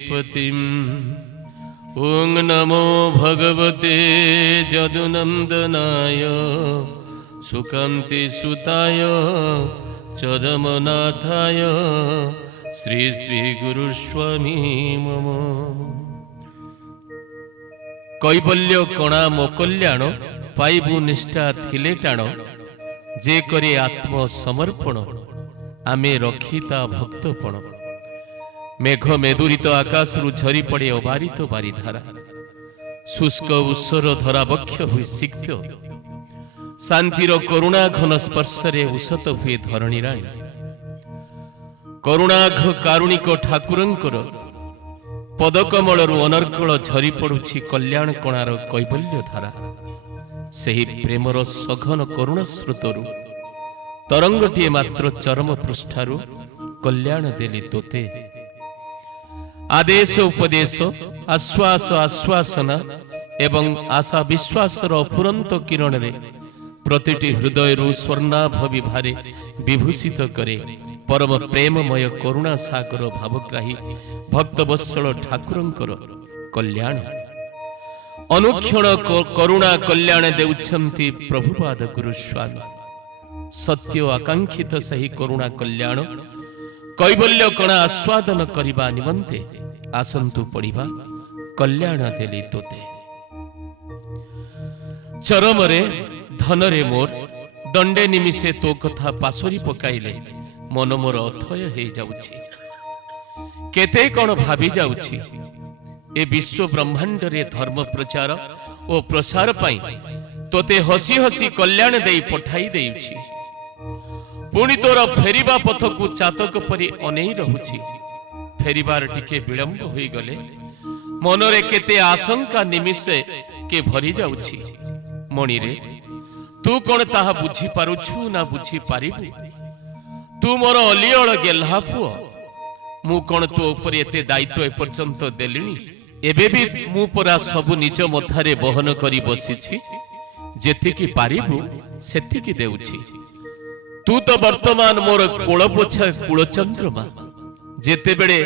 पतिम् ओं नमो भगवते जदुनंदनाय सुकान्ति सुताय चरमनाथाय श्री श्री गुरुस्वामी मम। कैबल्य कणा मो कल्याण पाइबु निष्ठा थिले टाण जे करे आत्म समर्पण आमे रखिता भक्तपण। मेघ मेदुरित आकाश झरी पड़े अबारित बारिधारा शुष्क उत्सर धरा बक्ष हुए सिक्त शांतिर करुणा घन स्पर्शरे उसत हुए धरणी राणी। करुणाघ कारुणिक ठाकुरंकर पदकमलरु अनर्गल झरी पड़ुछि कल्याण कणार कैबल्य धारा। सेही प्रेमर सघन करुण स्रोतरु तरंगटीए मात्र चरम पृष्ठारु कल्याण देली तोते। आदेश उपदेश आश्वास आश्वासना एवं आशा विश्वासर अफुरंत किरण रे प्रतिटी हृदय स्वर्णाभ विभारे विभूषित करे परम प्रेममय करुणा सागर भावग्राही भक्तवत्सल ठाकुरंकर कल्याण। अनुक्षण करुणा कल्याण देउछन्ति प्रभुपाद गुरुस्वामी। सत्य आकांक्षित सही करुणा कल्याण कैबल्य कणा आस्वादन करिबा निमंते आसंतु पढ़िबा कल्याण देली तोते। चरमरे धनरे मोर दंडे निमिषे तो कथा पासोरी पकाइले मन मोर अथय हे जाउछि। केते कोन भाबी जाउछि ए विश्व ब्रह्मांड रे धर्म प्रचार ओ प्रसार पाई तोते हसी हसी कल्याण देई पठाई देउछि। पुणी तोर फेरिबा पथ को चातक परि अनेई रहुछि। फेरिबार टिके विलंब होई गले मनरे केते आशंका निमिषे के भरी जाउछि। मणि रे तू कोन ताहा बुझी पारुछु ना बुझी पारिबु। तू मोर अलियळ गेल्हा पुओ मु कोन तो ऊपर एते दायित्व ए पर्यंत देलिनी। एबे भी मु परा सब निज मथारे बहन करी बसिछि। जेतिकी पारिबु सेतिकी देउछि। तू तो वर्तमान मोर कोलपोछा कुलचंद्रमा। जेते बेले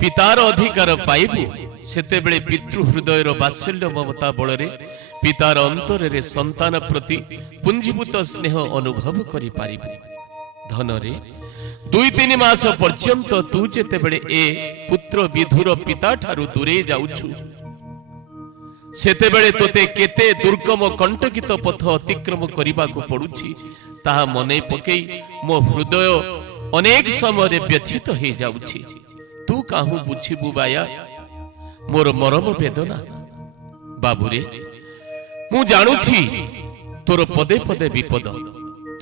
पितार अधिकार पाइबु सेते बेले पितृ हृदयर वात्सल्य ममता बलरे पितार अंतर रे संतान प्रति पुंजीभूत स्नेह अनुभव करि पारिबु। धनरे 2-3 मास पर्यंत तू जेते बेले ए पुत्र विधुर पिता ठारु दूरे जाउछु सेते बेले तोते केते दुर्गम कंटकित पथ अतिक्रम करिबा को पडुछि ताहा मने पकेई मो हृदय अनेक समय व्यथित हो जाउछि। तू काहू बुझिबु बाया मोर मरम वेदना। बाबुरे मु जानुछि तोर पदे पदे विपद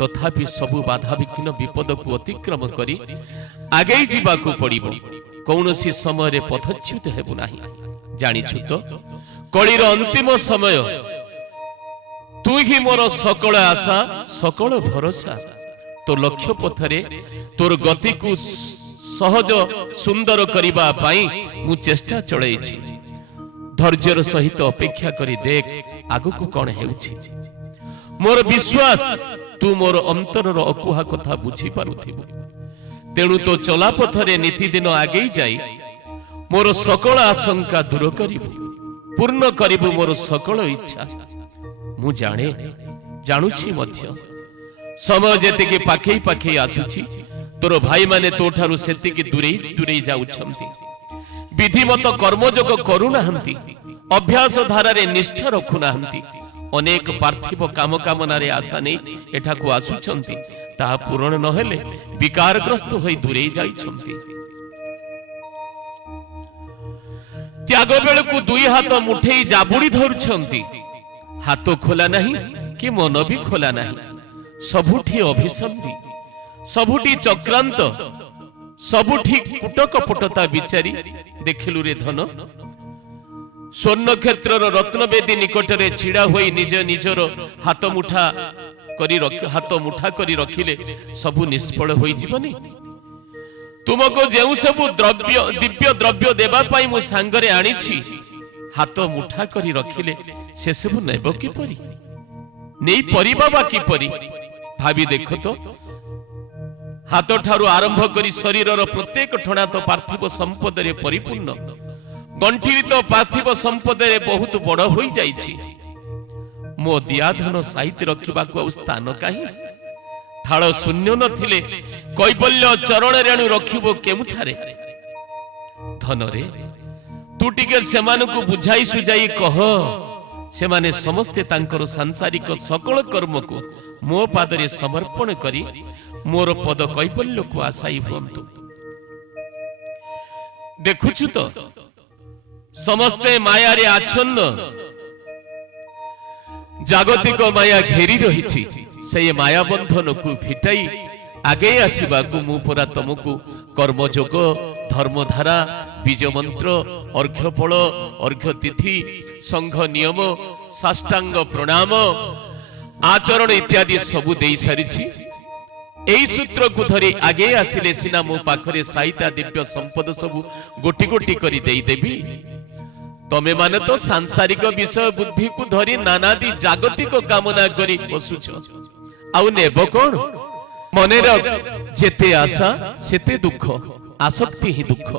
तथापि सबु बाधा विघ्न विपद को अतिक्रम करी आगे जीवा को पड़िबो। कौनसी समय रे पथच्युत हेबु नाही। जानिछु तो कलिर अंतिम समय तू ही मोर सकल आशा सकल भरोसा। तो लक्ष्य पथरे तोर गति को सहज सुंदर करिबा पाई मु चेष्टा चलैछि। धैर्यर सहित अपेक्षा करी देख आगु कौन हेउछि। मोर विश्वास तू मोर अंतरर अकुहा कथा बुझी पारुथिबु। तेणु तो चला पथरे नीतिदिन आगे जाई मोर सकल आशंका दूर करिबु पूर्ण करिबु मोर सकल इच्छा। मु जाने जानुछि मध्य समय जेतिके पाखई पाखई आसुछि तोर भाई माने तो ठारु सेतिके दूरे जाउछंती। विधिमत कर्मयोग करूनाहंती अभ्यास धारा रे निष्ठा रखुनाहंती। अनेक पार्थिव काम कामना रे आशा नै एठा को आसुछंती ताहा पूर्ण न हेले विकारग्रस्त होई दूरे जाइछंती। त्याग बेल को 2 हाथ मुठेई जाबुड़ी धरुछंती। हाथ खोला नहीं कि मन भी खोला नहीं। सबुठी अभिसंधि सबुठी चक्रांत सबुठी कुटकपटता विचारी देखिलु रे धन। स्वर्ण क्षेत्रर रत्नवेदी निकट रे छिड़ा होई निज निजर हाथ मुठा करी रखिले सबु निष्फल होई जीवनी। तुमको जेउ सबु द्रव्य दिव्य द्रव्य देबा पाई मु सांगरे आनिछि हाथ मुठा करी रखिले से सबु नेब किपरि नेई परिबा बा किपरि भाबी देखो तो। हाथ ठारू आरंभ करी शरीरर प्रत्येक ठणा तो पार्थिव संपद रे परिपूर्ण। ଗଣ୍ଠିରି ତ ପାର୍ଥିବ ସମ୍ପଦରେ ବହୁତ ବଡ଼ ହୋଇଯାଇଛି। ମୋ ଦିଆଧନ ସାଇତି ରଖିବାକୁ ଆଉ ସ୍ଥାନ କାହିଁ? ଥାଳ ଶୂନ୍ୟ ନଥିଲେ କୈବଲ୍ୟ ଚରଣ ରେଣୁ ରଖିବ କେଉଁଠାରେ? ଧନରେ ତୁ ଟିକେ ସେମାନଙ୍କୁ ବୁଝାଇ ସୁଝାଇ କହ, ସେମାନେ ସମସ୍ତେ ତାଙ୍କର ସାଂସାରିକ ସକଳ କର୍ମକୁ ମୋ ପାଦରେ ସମର୍ପଣ କରି ମୋର ପଦ କୈବଲ୍ୟକୁ ଆଶାୟୀ ହୁଅନ୍ତୁ। ଦେଖୁଛୁ ତ ସମସ୍ତେ ମାୟାରେ ଆଚ୍ଛନ୍ନ, ଜାଗତିକ ମାୟା ଘେରି ରହିଛି। ସେଇ ମାୟା ବନ୍ଧନକୁ ଫିଟାଇ ଆଗେଇ ଆସିବାକୁ ମୁଁ ପରା ତମକୁ କର୍ମଯୋଗ, ଧର୍ମଧାରା, ବୀଜମନ୍ତ୍ର, ଅର୍ଘ୍ୟଫଳ, ଅର୍ଘ୍ୟତିଥି, ସଂଘ ନିୟମ, ସାଷ୍ଟାଙ୍ଗ ପ୍ରଣାମ, ଆଚରଣ ଇତ୍ୟାଦି ସବୁ ଦେଇ ସାରିଛି। ଏହି ସୂତ୍ରକୁ ଧରି ଆଗେଇ ଆସିଲେ ସିନା ମୋ ପାଖରେ ସାଇତା ଦିବ୍ୟ ସମ୍ପଦ ସବୁ ଗୋଟି ଗୋଟି କରି ଦେଇଦେବି। ତମେ ମାନେ ତ ସାଂସାରିକ ବିଷୟ ବୁଦ୍ଧିକୁ ଧରି ନାନାଦି ଜାଗତିକ କାମନା କରି ବସୁଛ, ଆଉ ନେବ କଣ? ମନେର ଯେତେ ଆଶା ସେତେ ଦୁଃଖ, ଆସକ୍ତି ହିଁ ଦୁଃଖ।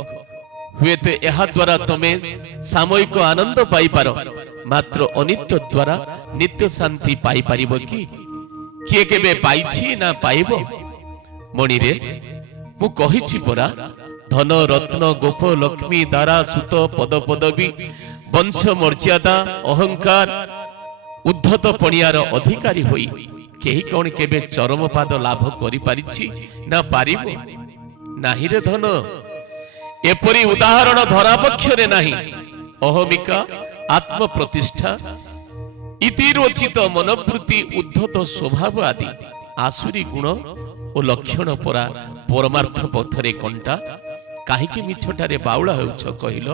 ହୁଏତ ଏହା ଦ୍ୱାରା ତମେ ସାମୟିକ ଆନନ୍ଦ ପାଇପାର, ମାତ୍ର ଅନିତ୍ୟ ଦ୍ୱାରା ନିତ୍ୟ ଶାନ୍ତି ପାଇପାରିବ କି? କିଏ କେବେ ପାଇଛି ନା ପାଇବ? ମଣିରେ ମୁଁ କହିଛି ପରା, ଧନ ରତ୍ନ ଗୋପ ଲକ୍ଷ୍ମୀ ଦାରା ସୁତ ପଦ ପଦବୀ ବଂଶ ମର୍ଯ୍ୟାଦା ଅହଙ୍କାର ଉଦ୍ଧତ ପଣିଆର ଅଧିକାରୀ ହୋଇ କେହି କଣ କେବେ ଚରମ ପାଦ ଲାଭ କରିପାରିଛି ନା ପାରିବ? ନାହିଁ ରେ ଧନ, ଏପରି ଉଦାହରଣ ଧରାପକ୍ଷରେ ନାହିଁ। ଅହମିକା, ଆତ୍ମପ୍ରତିଷ୍ଠା, ଇତିରୋଚିତ ମନୋବୃତ୍ତି, ଉଦ୍ଧତ ସ୍ୱଭାବ ଆଦି ଆସୁରୀ ଗୁଣ ଓ ଲକ୍ଷଣ ପରା ପରମାର୍ଥ ପଥରେ କଣ୍ଟା। କାହିଁକି ମିଛଟାରେ ବାଉଳା ହେଉଛ କହିଲ?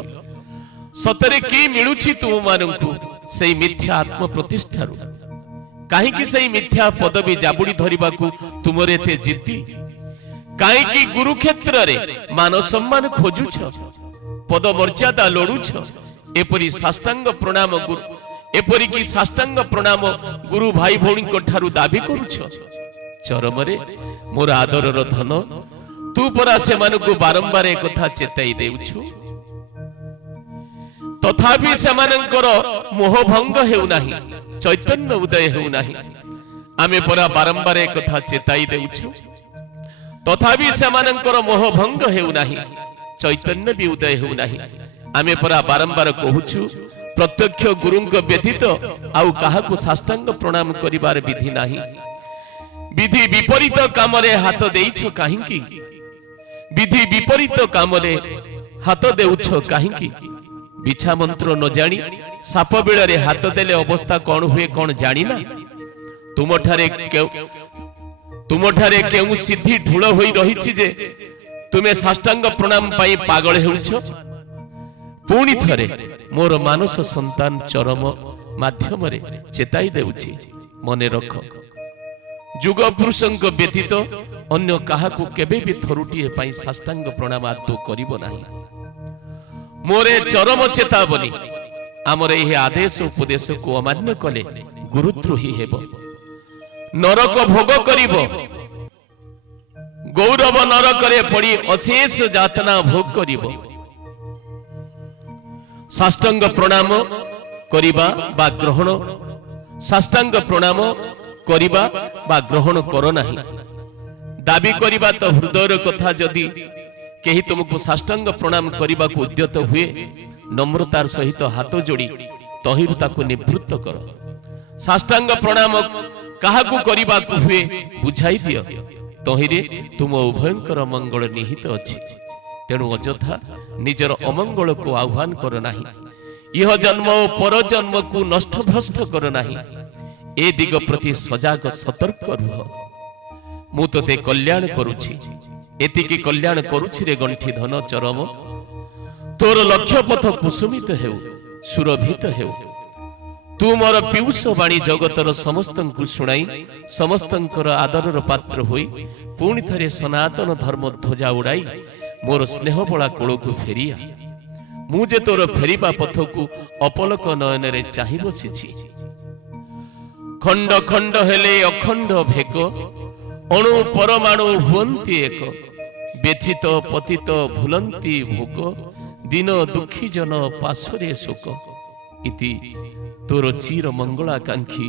ସତରେ କି ମିଳୁଛି ତୁମମାନଙ୍କୁ ସେଇ ମିଥ୍ୟା ଆତ୍ମପ୍ରତିଷ୍ଠାରୁ? କାହିଁକି ସେଇ ମିଥ୍ୟା ପଦବୀ ଜାବୁଡ଼ି ଧରିବାକୁ ତୁମର ଏତେ ଜିଦ୍ଦି? କାହିଁକି ଗୁରୁକ୍ଷେତ୍ରରେ ମାନ ସମ୍ମାନ ଖୋଜୁଛ, ପଦ ମର୍ଯ୍ୟାଦା ଲୋଡୁଛ, ଏପରିକି ସାଷ୍ଟାଙ୍ଗ ପ୍ରଣାମ ଗୁରୁ ଭାଇ ଭଉଣୀଙ୍କ ଠାରୁ ଦାବି କରୁଛ? ଚରମରେ ମୋର ଆଦରର ଧନ, ତୁ ପରା ସେମାନଙ୍କୁ ବାରମ୍ବାର ଏକଥା ଚେତାଇ ଦେଉଛୁ, ତଥାପି ସେମାନଙ୍କର ମୋହଭଙ୍ଗ ହେଉନାହିଁ, ଚୈତନ୍ୟ ଉଦୟ ହେଉନାହିଁ। ଆମେ ପରା ବାରମ୍ବାର ଏକଥା ଚେତାଇ ଦେଉଛୁ, ତଥାପି ସେମାନଙ୍କର ମୋହଭଙ୍ଗ ହେଉନାହିଁ, ଚୈତନ୍ୟ ବି ଉଦୟ ହେଉନାହିଁ। ଆମେ ପରା ବାରମ୍ବାର କହୁଛୁ, ପ୍ରତ୍ୟକ୍ଷ ଗୁରୁଙ୍କ ବ୍ୟତୀତ ଆଉ କାହାକୁ ସାଷ୍ଟାଙ୍ଗ ପ୍ରଣାମ କରିବାର ବିଧି ନାହିଁ। ବିଧି ବିପରୀତ କାମରେ ହାତ ଦେଇଛ କାହିଁକି? ବିଧି ବିପରୀତ କାମରେ ହାତ ଦେଉଛ କାହିଁକି? ବିଛା ମନ୍ତ୍ର ନ ଜାଣି ସାପ ବିଳରେ ହାତ ଦେଲେ ଅବସ୍ଥା କଣ ହୁଏ କଣ ଜାଣିନା? ତୁମଠାରେ କେଉଁ ସିଦ୍ଧି ଢୁଳ ହୋଇ ରହିଛି ଯେ ତୁମେ ସାଷ୍ଟାଙ୍ଗ ପ୍ରଣାମ ପାଇଁ ପାଗଳ ହେଉଛ? ପୁଣି ଥରେ ମୋର ମାନସ ସନ୍ତାନ ଚରମ ମାଧ୍ୟମରେ ଚେତାଇ ଦେଉଛି, ମନେ ରଖ, ଯୁଗ ପୁରୁଷଙ୍କ ବ୍ୟତୀତ ଅନ୍ୟ କାହାକୁ କେବେ ବି ଥରୁଟିଏ ପାଇଁ ସାଷ୍ଟାଙ୍ଗ ପ୍ରଣାମ ଆଦୌ କରିବ ନାହିଁ। ମୋର ଚରମ ଚେତାବନୀ, ଆମର ଏହି ଆଦେଶ ଉପଦେଶକୁ ଅମାନ୍ୟ କଲେ ଗୁରୁଦ୍ରୋହୀ ହେବ, ନରକ ଭୋଗ କରିବ, ଗୌରବ ନରକରେ ପଡ଼ି ଅଶେଷ ଯାତନା ଭୋଗ କରିବ। ସାଷ୍ଟାଙ୍ଗ ପ୍ରଣାମ କରିବା ବା ଗ୍ରହଣ, ସାଷ୍ଟାଙ୍ଗ ପ୍ରଣାମ କରିବା ବା ଗ୍ରହଣ କର ନାହିଁ। ଦାବି କରିବା ତ ହୃଦୟର କଥା। ଯଦି କେହି ତୁମକୁ ସାଷ୍ଟାଙ୍ଗ ପ୍ରଣାମ କରିବାକୁ ଉଦ୍ୟତ ହୁଏ, ନମ୍ରତାର ସହିତ ହାତ ଯୋଡ଼ି ତହିଁରୁ ତାକୁ ନିବୃତ୍ତ କର। ସାଷ୍ଟାଙ୍ଗ ପ୍ରଣାମ କାହାକୁ କରିବାକୁ ହୁଏ ବୁଝାଇ ଦିଅ, ତହିଁରେ ତୁମ ଉଭୟଙ୍କର ମଙ୍ଗଳ ନିହିତ ଅଛି। ତେଣୁ ଅଯଥା ନିଜର ଅମଙ୍ଗଳକୁ ଆହ୍ୱାନ କର ନାହିଁ। ଇହ ଜନ୍ମ ଓ ପରଜନ୍ମକୁ ନଷ୍ଟଭ୍ରଷ୍ଟ କର ନାହିଁ। ଏ ଦିଗ ପ୍ରତି ସଜାଗ ସତର୍କ ରୁହ। ମୁଁ ତୋତେ କଲ୍ୟାଣ କରୁଛି, ଏତିକି କଲ୍ୟାଣ କରୁଛି ରେ ଗଣ୍ଠି ଧନ ଚରମ। ତୋର ଲକ୍ଷ୍ୟ ପଥ କୁସୁମିତ ହେଉ, ସୁରଭିତ ହେଉ। ତୁ ମୋର ପୀୟୁଷ ବାଣୀ ଜଗତର ସମସ୍ତଙ୍କୁ ଶୁଣାଇ ସମସ୍ତଙ୍କର ଆଦରର ପାତ୍ର ହୋଇ ପୁଣି ଥରେ ସନାତନ ଧର୍ମ ଧ୍ୱଜା ଉଡ଼ାଇ ମୋର ସ୍ନେହବଳା କୋଳକୁ ଫେରିଆ। ମୁଁ ଯେ ତୋର ଫେରିବା ପଥକୁ ଅପଲକ ନୟନରେ ଚାହିଁ ବସିଛି। ଖଣ୍ଡ ଖଣ୍ଡ ହେଲେ ଅଖଣ୍ଡ ଭେକ, ଅଣୁ ପରମାଣୁ ହୁଅନ୍ତି ଏକ। ବ୍ୟଥିତ ପତିତ ଭୁଲନ୍ତି ଭୋକ, ଦିନ ଦୁଃଖୀ ଜନ ପାଶରେ ଶୋକ ଇତି ତୋର ଚିର ମଙ୍ଗଳାକାଂକ୍ଷୀ